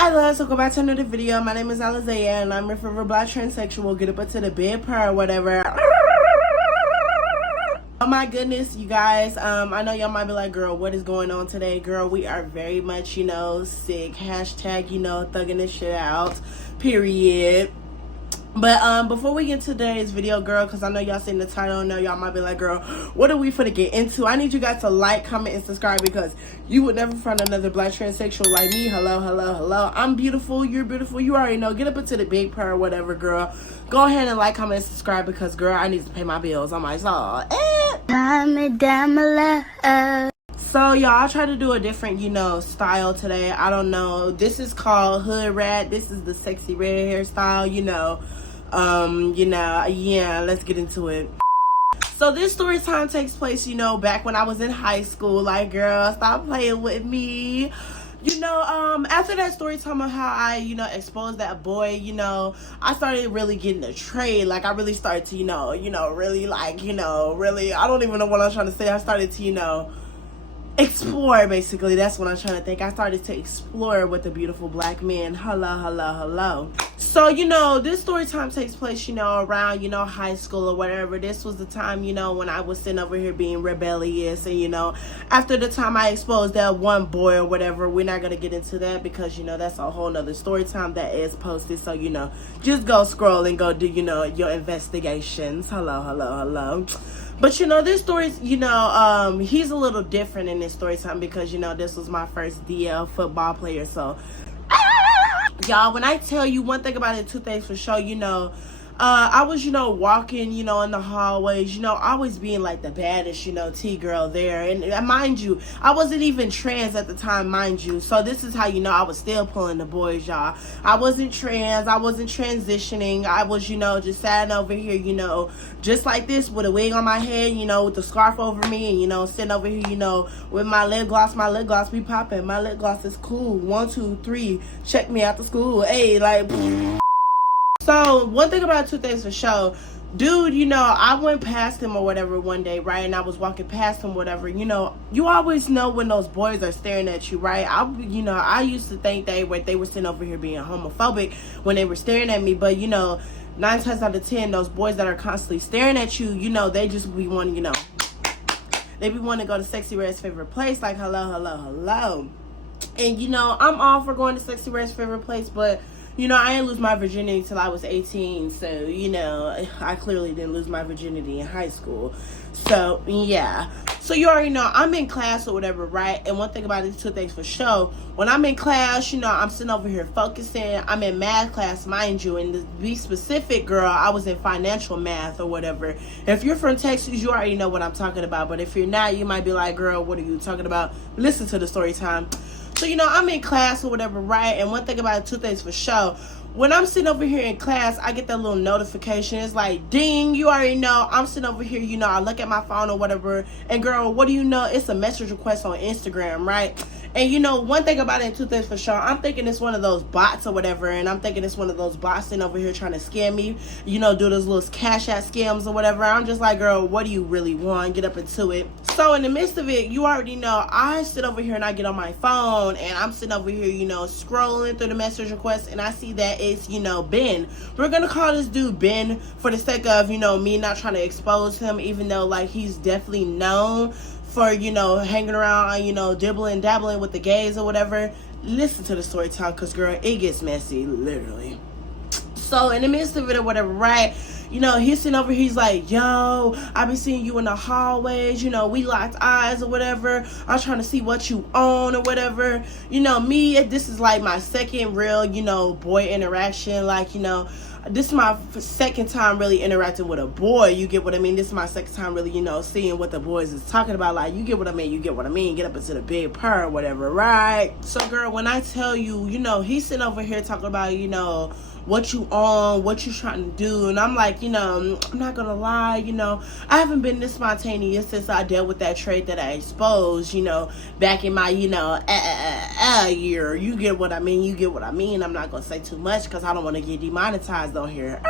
Hi loves, welcome back to another video. My name is Alizaya and I'm your favorite black transsexual. Get up into the bed purr or whatever. Oh my goodness, you guys, I know y'all might be like, girl, what is going on today? Girl, we are very much, sick. Hashtag, thugging this shit out. Period. But before we get into today's video, girl, because I know y'all seen the title, and y'all might be like, girl, what are we finna get into? I need you guys to like, comment, and subscribe, because you would never find another black transsexual like me. Hello, hello, hello. I'm beautiful. You're beautiful. You already know. Get up into the big purr or whatever, girl. Go ahead and like, comment, and subscribe, because, girl, I need to pay my bills on my soul. So, y'all, I try to do a different, style today. I don't know. This is called Hood Rat. This is the sexy red hairstyle, yeah, let's get into it. So this story time takes place, back when I was in high school. Like, girl, stop playing with me. After that story time of how I, exposed that boy, I started really getting a trade. Like, I really started to, really like, really, I don't even know what I'm trying to say. I started to, explore, basically. That's what I'm trying to think. I started to explore with the beautiful black men. Hello, hello, hello. So, this story time takes place, around, high school or whatever. This was the time, when I was sitting over here being rebellious. And, after the time I exposed that one boy or whatever, we're not going to get into that because, that's a whole nother story time that is posted. So, just go scroll and go do, your investigations. Hello, hello, hello. But, this story, he's a little different in this story time because, this was my first DL football player. So, y'all, when I tell you one thing about it, two things for sure, I was, walking, in the hallways, always being like the baddest, T-girl there. And mind you, I wasn't even trans at the time, mind you. So this is how, I was still pulling the boys, y'all. I wasn't trans. I wasn't transitioning. I was, just sitting over here, just like this with a wig on my head, with the scarf over me and, sitting over here, with my lip gloss. My lip gloss be popping. My lip gloss is cool. 1, 2, 3. Check me out the school. Hey, like... So, one thing about two things for sure, dude, I went past him or whatever one day, right? And I was walking past him, whatever, you always know when those boys are staring at you, right? I used to think they were sitting over here being homophobic when they were staring at me, but, 9 times out of 10, those boys that are constantly staring at you, they just be wanting, they be wanting to go to Sexy Red's favorite place, like, hello, hello, hello. And, I'm all for going to Sexy Red's favorite place, but... I didn't lose my virginity till I was 18, so, I clearly didn't lose my virginity in high school. So, yeah. So, you already know, I'm in class or whatever, right? And one thing about it, two things for sure. When I'm in class, I'm sitting over here focusing. I'm in math class, mind you. And to be specific, girl, I was in financial math or whatever. If you're from Texas, you already know what I'm talking about. But if you're not, you might be like, girl, what are you talking about? Listen to the story time. So, I'm in class or whatever, right? And one thing about it, two things for sure. When I'm sitting over here in class, I get that little notification. It's like, ding, you already know. I'm sitting over here, I look at my phone or whatever. And, girl, what do you know? It's a message request on Instagram, right? And, one thing about it, two things for sure. I'm thinking it's one of those bots or whatever. And I'm thinking it's one of those bots sitting over here trying to scam me. Do those little cash out scams or whatever. I'm just like, girl, what do you really want? Get up into it. So, in the midst of it, you already know, I sit over here and I get on my phone. And I'm sitting over here, scrolling through the message requests. And I see that it's, Ben. We're going to call this dude Ben for the sake of, me not trying to expose him. Even though, like, he's definitely known for, hanging around, dibbling, dabbling with the gays or whatever. Listen to the story time, because, girl, it gets messy, literally. So, in the midst of it or whatever, right, he's sitting over, he's like, yo, I been seeing you in the hallways, we locked eyes or whatever. I'm trying to see what you own or whatever. Me, this is like my second real, boy interaction. Like, this is my second time really interacting with a boy. You get what I mean? This is my second time really, seeing what the boys is talking about. Like, you get what I mean? You get what I mean? Get up into the big purr or whatever, right? So, girl, when I tell you, he's sitting over here talking about, what you on, what you trying to do. And I'm like, I'm not gonna lie, I haven't been this spontaneous since I dealt with that trait that I exposed, back in my, year. You get what I mean? You get what I mean? I'm not gonna say too much because I don't want to get demonetized on here.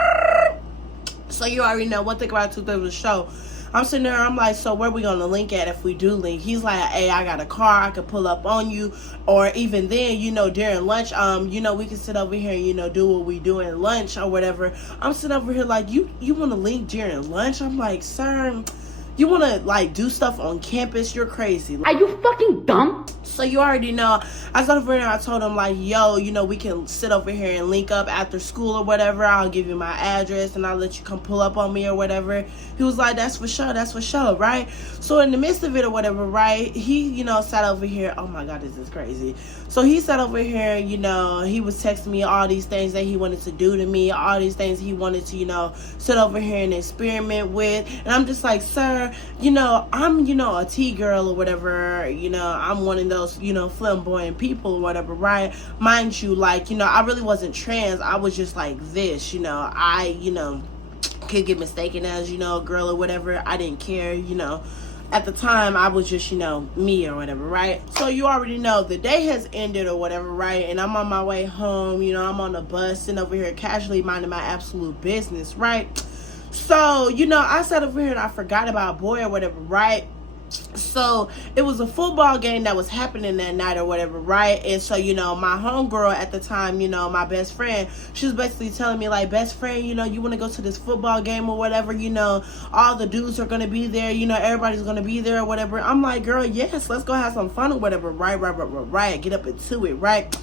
So you already know one thing about 2 things of the show. I'm sitting there, I'm like, so where we gonna link at if we do link? He's like, hey, I got a car, I could pull up on you. Or even then, you know, during lunch, you know, we can sit over here and, you know, do what we do in lunch or whatever. I'm sitting over here like, you want to link during lunch? I'm like, sir, you want to, like, do stuff on campus? You're crazy. Are you fucking dumb? So you already know. I sat over here and I told him, like, yo, you know, we can sit over here and link up after school or whatever. I'll give you my address and I'll let you come pull up on me or whatever. He was like, that's for sure, right? So in the midst of it or whatever, right, he, you know, sat over here. Oh my God, this is crazy. So he sat over here, you know, he was texting me all these things that he wanted to do to me, all these things he wanted to, you know, sit over here and experiment with. And I'm just like, sir, you know, I'm, you know, a T-girl or whatever, you know, I'm one of those, you know, flamboyant people or whatever, right? Mind you, like, you know, I really wasn't trans. I was just like this, you know, I, you know, could get mistaken as, you know, a girl or whatever. I didn't care, you know. At the time, I was just, you know, me or whatever, right? So you already know the day has ended or whatever, right? And I'm on my way home, you know, I'm on the bus sitting over here casually minding my absolute business, right? So, you know, I sat over here and I forgot about boy or whatever, right? So it was a football game that was happening that night or whatever, right? And so, you know, my homegirl at the time, you know, my best friend, she was basically telling me, like, best friend, you know, you want to go to this football game or whatever, you know, all the dudes are going to be there, you know, everybody's going to be there or whatever. I'm like, girl, yes, let's go have some fun or whatever, right, get up into it, right?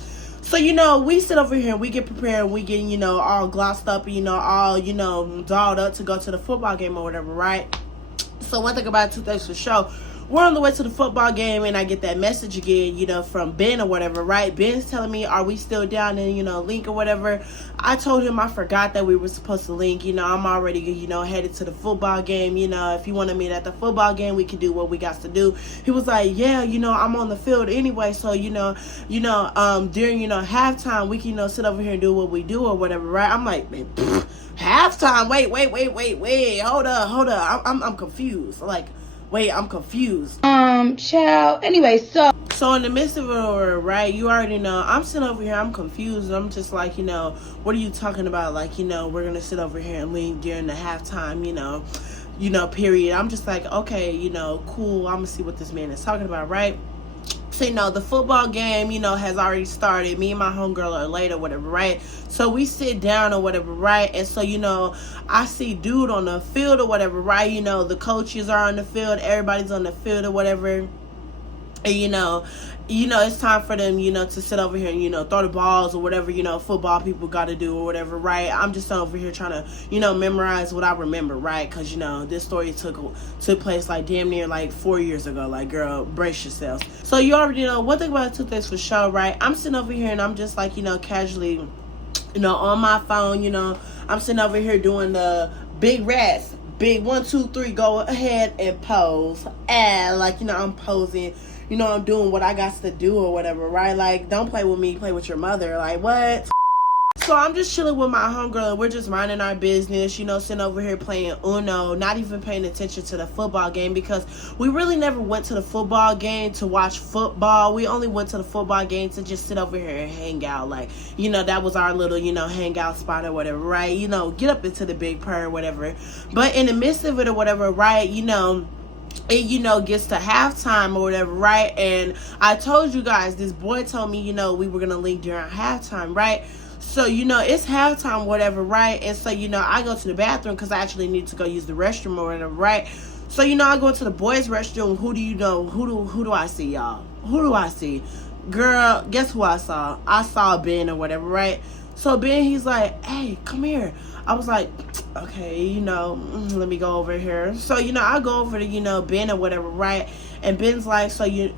So, you know, we sit over here and we get prepared and we get, you know, all glossed up, you know, all, you know, dolled up to go to the football game or whatever, right? So one thing about 2 things for sure, we're on the way to the football game and I get that message again, you know, from Ben or whatever, right? Ben's telling me, are we still down in, you know, link or whatever? I told him I forgot that we were supposed to link, you know, I'm already, you know, headed to the football game, you know, if you want to meet at the football game, we can do what we got to do. He was like, yeah, you know, I'm on the field anyway, so, during, you know, halftime, we can, you know, sit over here and do what we do or whatever, right? I'm like, halftime, wait, hold up, I'm confused, like, wait, I'm confused. Child. Anyway, So in the midst of it, right, you already know, I'm sitting over here, I'm confused. I'm just like, you know, what are you talking about? Like, you know, we're going to sit over here and link during the halftime, you know, period. I'm just like, okay, you know, cool. I'm going to see what this man is talking about, right? So, you know, the football game, you know, has already started. Me and my homegirl are late or whatever, right? So we sit down or whatever, right? And so, you know, I see dude on the field or whatever, right? You know, the coaches are on the field. Everybody's on the field or whatever. And, you know, it's time for them, you know, to sit over here and, you know, throw the balls or whatever, you know, football people got to do or whatever, right? I'm just over here trying to, you know, memorize what I remember, right? Because, you know, this story took place like damn near like 4 years ago. Like, girl, brace yourself. So you already know, one thing about 2 things for sure, right? I'm sitting over here and I'm just like, you know, casually, you know, on my phone, you know, I'm sitting over here doing the big rats. Big 1, 2, 3, go ahead and pose. And like, you know, I'm posing. You know, I'm doing what I got to do or whatever, right? Like, don't play with me, play with your mother. Like, what? So I'm just chilling with my homegirl and we're just minding our business, you know, sitting over here playing Uno, not even paying attention to the football game because we really never went to the football game to watch football. We only went to the football game to just sit over here and hang out. Like, you know, that was our little, you know, hangout spot or whatever, right? You know, get up into the big purr or whatever. But in the midst of it or whatever, right, you know, it, you know, gets to halftime or whatever, right? And I told you guys, this boy told me, you know, we were gonna link during halftime, right? So, you know, it's halftime, whatever, right? And so, you know, I go to the bathroom because I actually need to go use the restroom or whatever, right? So, you know, I go to the boys' restroom. Who do you know? Who do I see, y'all? Who do I see? Girl, guess who I saw? I saw Ben or whatever, right? So Ben, he's like, hey, come here. I was like, okay, you know, let me go over here. So, you know, I go over to, you know, Ben or whatever, right? And Ben's like, so you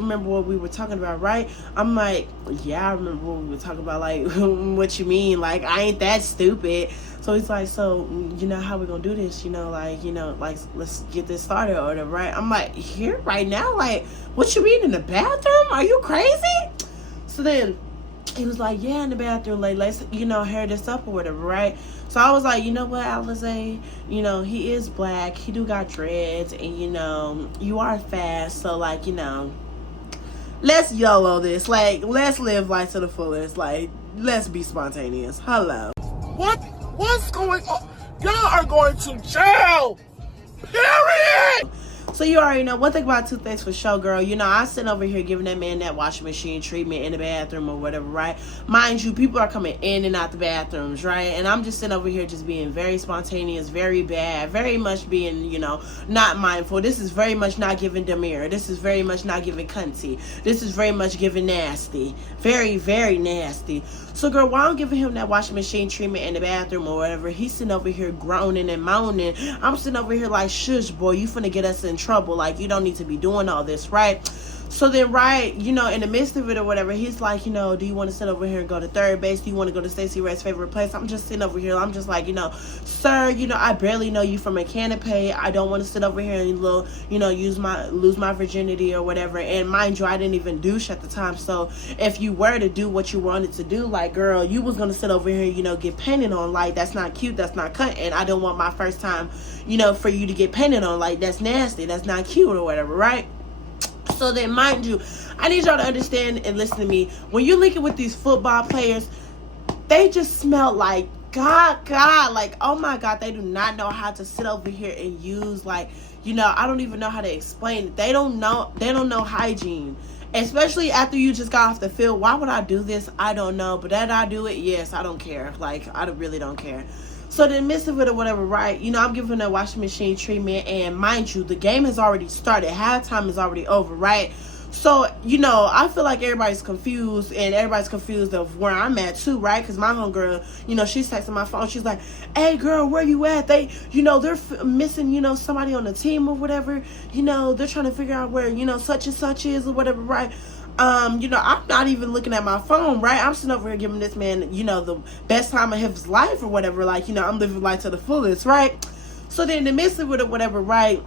remember what we were talking about, right? I'm like, yeah, I remember what we were talking about. Like, what you mean? Like, I ain't that stupid. So he's like, so, you know, how we gonna do this? You know, like, let's get this started or whatever, right? I'm like, here, right now? Like, what you mean, in the bathroom? Are you crazy? So then he was like, yeah, in the bathroom, like, let's, you know, hair this up or whatever, right? So I was like, you know what, Alize, you know, he is black, he do got dreads, and, you know, you are fast, so, like, you know, let's YOLO this, like, let's live life to the fullest, like, let's be spontaneous. Hello. What's going on? Y'all are going to jail. Period! So you already know, one thing about Two Things for Show, girl, you know, I sit over here giving that man that washing machine treatment in the bathroom or whatever, right? Mind you, people are coming in and out the bathrooms, right? And I'm just sitting over here just being very spontaneous, very bad, very much being, you know, not mindful. This is very much not giving demure. This is very much not giving cunty. This is very much giving nasty. Very, very nasty. So, girl, while I'm giving him that washing machine treatment in the bathroom or whatever, he's sitting over here groaning and moaning. I'm sitting over here like, shush, boy, you finna get us in trouble. Like, you don't need to be doing all this, right? So then, right, you know, in the midst of it or whatever, he's like, you know, do you want to sit over here and go to third base? Do you want to go to Stacey Red's favorite place? I'm just sitting over here. I'm just like, you know, sir, you know, I barely know you from a canopy. I don't want to sit over here and, you know, lose my virginity or whatever. And mind you, I didn't even douche at the time. So if you were to do what you wanted to do, like, girl, you was going to sit over here, you know, get painted on. Like, that's not cute. That's not cut. And I don't want my first time, you know, for you to get painted on. Like, that's nasty. That's not cute or whatever, right? So then, mind you, I need y'all to understand and listen to me. When you're linking with these football players, they just smell like God, like, oh my God, they do not know how to sit over here and use, like, you know, I don't even know how to explain it. They don't know hygiene. Especially after you just got off the field. Why would I do this? I don't know. But that I do it, yes, I don't care. Like, I really don't care. So in the midst of it or whatever, right, you know, I'm giving her a washing machine treatment, and mind you, the game has already started. Halftime is already over, right? So, you know, I feel like everybody's confused, and everybody's confused of where I'm at too, right? Because my homegirl, you know, she's texting my phone. She's like, hey, girl, where you at? They, you know, they're missing, you know, somebody on the team or whatever. You know, they're trying to figure out where, you know, such and such is or whatever, right? You know, I'm not even looking at my phone, right? I'm sitting over here giving this man, you know, the best time of his life or whatever. Like, you know, I'm living life to the fullest, right? So then in the midst of it or whatever, right,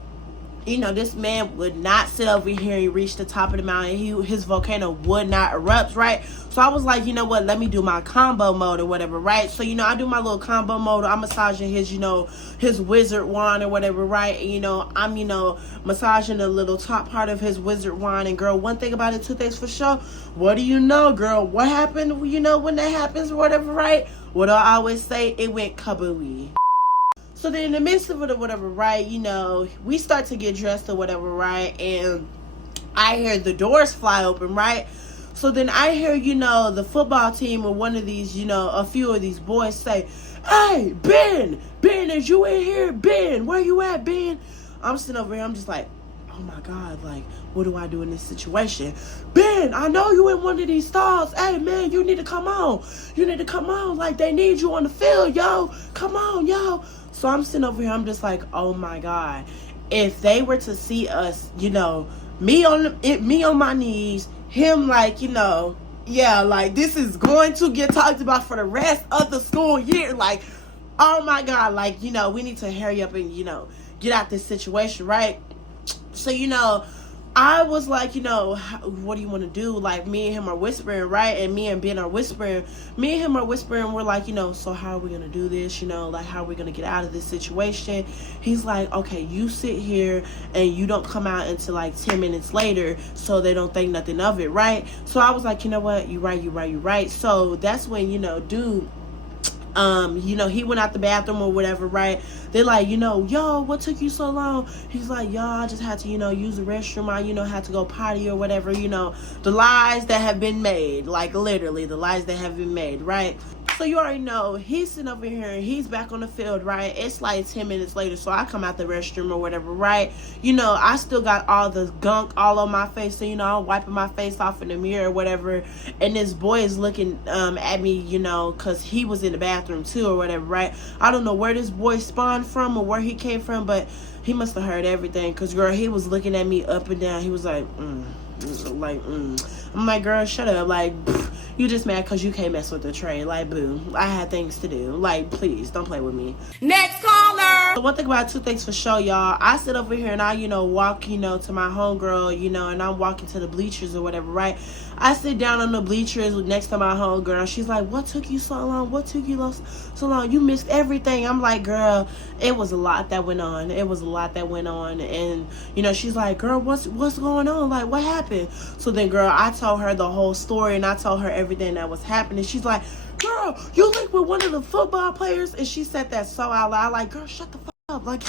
you know, this man would not sit over here and reach the top of the mountain. His volcano would not erupt, right? So I was like, you know what, let me do my combo mode or whatever, right? So, you know, I do my little combo mode. I'm massaging his, you know, his wizard wand or whatever, right? And, you know, I'm, you know, massaging the little top part of his wizard wand. And, girl, one thing about it, Two Things for Sure, what do you know, girl? What happened, you know, when that happens or whatever, right? What do I always say? It went kabooey. So then in the midst of it or whatever, right, you know, we start to get dressed or whatever, right, and I hear the doors fly open, right? So then I hear, you know, the football team or one of these, you know, a few of these boys say, hey, Ben, is you in here? Ben, where you at, Ben? I'm sitting over here, I'm just like, oh my God, like, what do I do in this situation? Ben, I know you in one of these stalls. Hey, man, you need to come on. You need to come on. Like, they need you on the field, yo. Come on, yo. So I'm sitting over here, I'm just like, oh my God. If they were to see us, you know, me on my knees, him like, you know, yeah, like this is going to get talked about for the rest of the school year. Like, oh my God, like, you know, we need to hurry up and, you know, get out this situation, right? So, you know, I was like, you know, what do you want to do? Like, me and him are whispering, right? And me and Ben are whispering. Me and him are whispering. We're like, you know, so how are we going to do this? You know, like, how are we going to get out of this situation? He's like, okay, you sit here and you don't come out until like 10 minutes later so they don't think nothing of it, right? So I was like, you know what? You're right. So that's when, you know, dude, you know, he went out the bathroom or whatever, right? They're like, you know, yo, what took you so long? He's like, yo, I just had to, you know, use the restroom. I, you know, had to go potty or whatever, you know, the lies that have been made, like literally the lies that have been made, right? So you already know, he's sitting over here and he's back on the field, right? It's like 10 minutes later, so I come out the restroom or whatever, right? You know, I still got all the gunk all on my face, so, you know, I'm wiping my face off in the mirror or whatever, and this boy is looking at me, you know, because he was in the bathroom too or whatever, right? I don't know where this boy spawned from or where he came from, but he must have heard everything, because, girl, he was looking at me up and down. He was like, I'm like, girl, shut up. Like, you just mad because you can't mess with the tray. Like, boo, I had things to do. Like, please, don't play with me. Next caller. So one thing about Two Things for Sure, y'all, I sit over here and I, you know, walk, you know, to my homegirl, you know, and I'm walking to the bleachers or whatever, right? I sit down on the bleachers next to my homegirl. She's like, what took you so long? What took you so long? You missed everything. I'm like, girl, it was a lot that went on. And, you know, she's like, girl, what's going on? Like, what happened? So then, girl, I told her the whole story and I told her everything that was happening. She's like, girl, you linked with one of the football players? And she said that so out loud, like, girl, shut the fuck up. Like,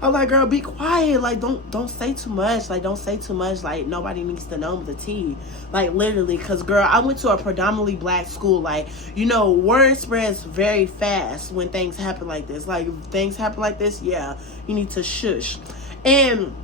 I'm like, girl, be quiet. Like, don't say too much. Like, don't say too much. Like, nobody needs to know the tea. Like, literally, because, girl, I went to a predominantly black school. Like, you know, word spreads very fast when things happen like this. Like, if things happen like this, yeah, you need to shush. And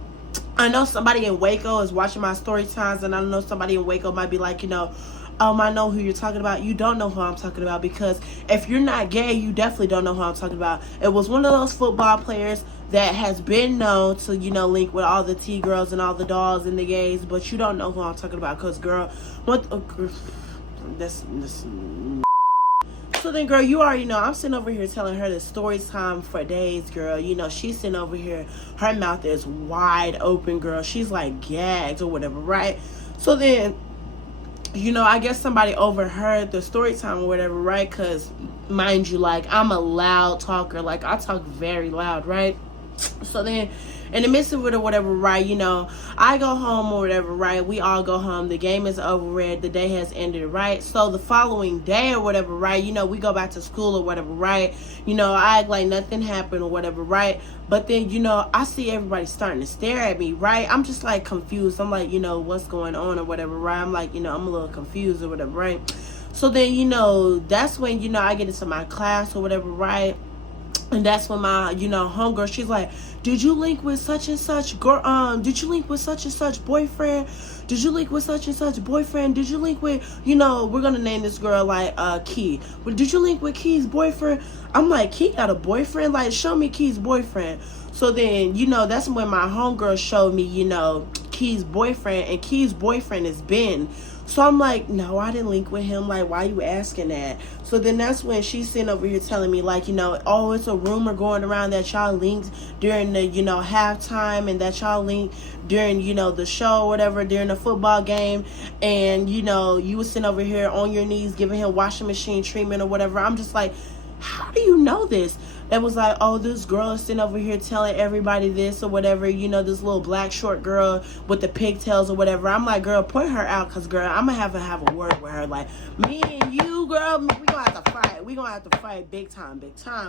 I know somebody in Waco is watching my story times, and I know somebody in Waco might be like, you know, I know who you're talking about. You don't know who I'm talking about, because if you're not gay, you definitely don't know who I'm talking about. It was one of those football players that has been known to, you know, link with all the T-girls and all the dolls and the gays, but you don't know who I'm talking about, because, girl, this. So then, girl, you already know, I'm sitting over here telling her the story time for days, girl. You know, she's sitting over here, her mouth is wide open, girl. She's like gagged or whatever, right? So then, you know, I guess somebody overheard the story time or whatever, right? Because, mind you, like, I'm a loud talker. Like, I talk very loud, right? So then, in the midst of it or whatever, right, you know, I go home or whatever, right? We all go home. The game is over with. The day has ended, right? So the following day or whatever, right, you know, we go back to school or whatever, right? You know, I act like nothing happened or whatever, right? But then, you know, I see everybody starting to stare at me, right? I'm just, like, confused. I'm like, you know, what's going on or whatever, right? I'm like, you know, I'm a little confused or whatever, right? So then, you know, that's when, you know, I get into my class or whatever, right? And that's when my, you know, homegirl, she's like, did you link with such and such girl? Did you link with such and such boyfriend? Did you link with such and such boyfriend? Did you link with, you know, we're gonna name this girl like Key. But did you link with Key's boyfriend? I'm like, Key got a boyfriend? Like, show me Key's boyfriend. So then, you know, that's when my homegirl showed me, you know, Key's boyfriend, and Key's boyfriend is Ben. So I'm like, no, I didn't link with him. Like, why you asking that? So then that's when she's sitting over here telling me, like, you know, oh, it's a rumor going around that y'all linked during the, you know, halftime, and that y'all linked during, you know, the show or whatever, during the football game. And, you know, you was sitting over here on your knees giving him washing machine treatment or whatever. I'm just like, how do you know this? That was like, oh, this girl is sitting over here telling everybody this or whatever, you know, this little black short girl with the pigtails or whatever. I'm like, girl, point her out, because, girl, I'm going to have a word with her. Like, me and you, girl, we going to have to fight. We going to have to fight big time.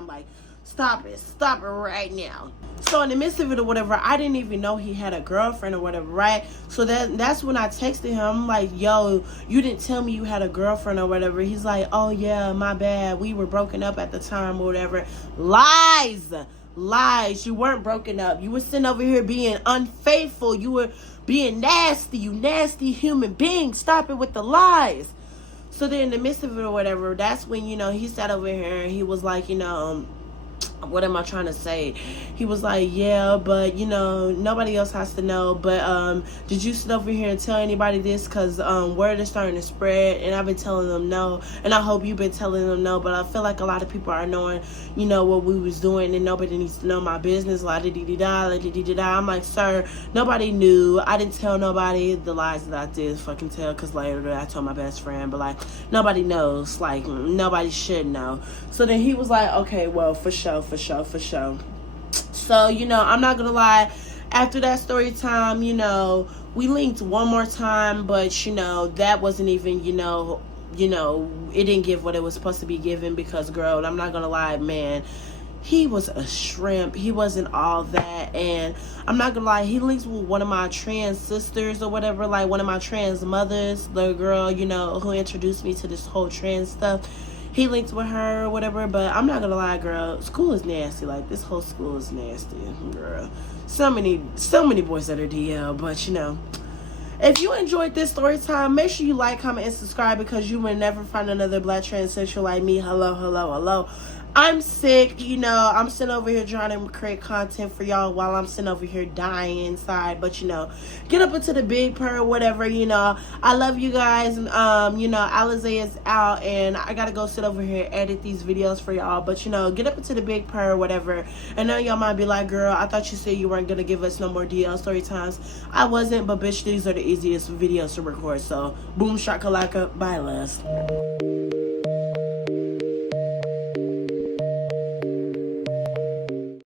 Like, stop it right now. So in the midst of it or whatever, I didn't even know he had a girlfriend or whatever, right? So that's when I texted him. I'm like, yo, you didn't tell me you had a girlfriend or whatever. He's like, oh yeah, my bad, we were broken up at the time or whatever. Lies. You weren't broken up. You were sitting over here being unfaithful. You were being nasty. You nasty human being. Stop it with the lies. So then in the midst of it or whatever, that's when, you know, he sat over here and he was like, you know, what am I trying to say? He was like, yeah, but, you know, nobody else has to know. But did you sit over here and tell anybody this? Because word is starting to spread, and I've been telling them no. And I hope you've been telling them no. But I feel like a lot of people are knowing, you know, what we was doing, and nobody needs to know my business. I'm like, sir, nobody knew. I didn't tell nobody the lies that I did fucking tell, because later I told my best friend. But, like, nobody knows. Like, nobody should know. So then he was like, okay, well, for sure. So, you know, I'm not gonna lie, after that story time, you know, we linked one more time, but, you know, that wasn't even, you know, it didn't give what it was supposed to be given, because, girl, I'm not gonna lie, man, he was a shrimp. He wasn't all that. And I'm not gonna lie, he links with one of my trans sisters or whatever, like one of my trans mothers, the girl, you know, who introduced me to this whole trans stuff. He linked with her or whatever, but I'm not gonna lie, girl, school is nasty. Like, this whole school is nasty, girl. So many boys that are DL, but, you know, if you enjoyed this story time, make sure you like, comment, and subscribe, because you will never find another black transsexual like me. Hello. I'm sick, you know, I'm sitting over here trying to create content for y'all while I'm sitting over here dying inside. But, you know, get up into the big purr, whatever, you know. I love you guys. And, you know, Alizé is out, and I gotta go sit over here and edit these videos for y'all. But, you know, get up into the big purr, whatever. And now y'all might be like, girl, I thought you said you weren't gonna give us no more DL story times. I wasn't, but bitch, these are the easiest videos to record. So, boom shakalaka, bye, Les.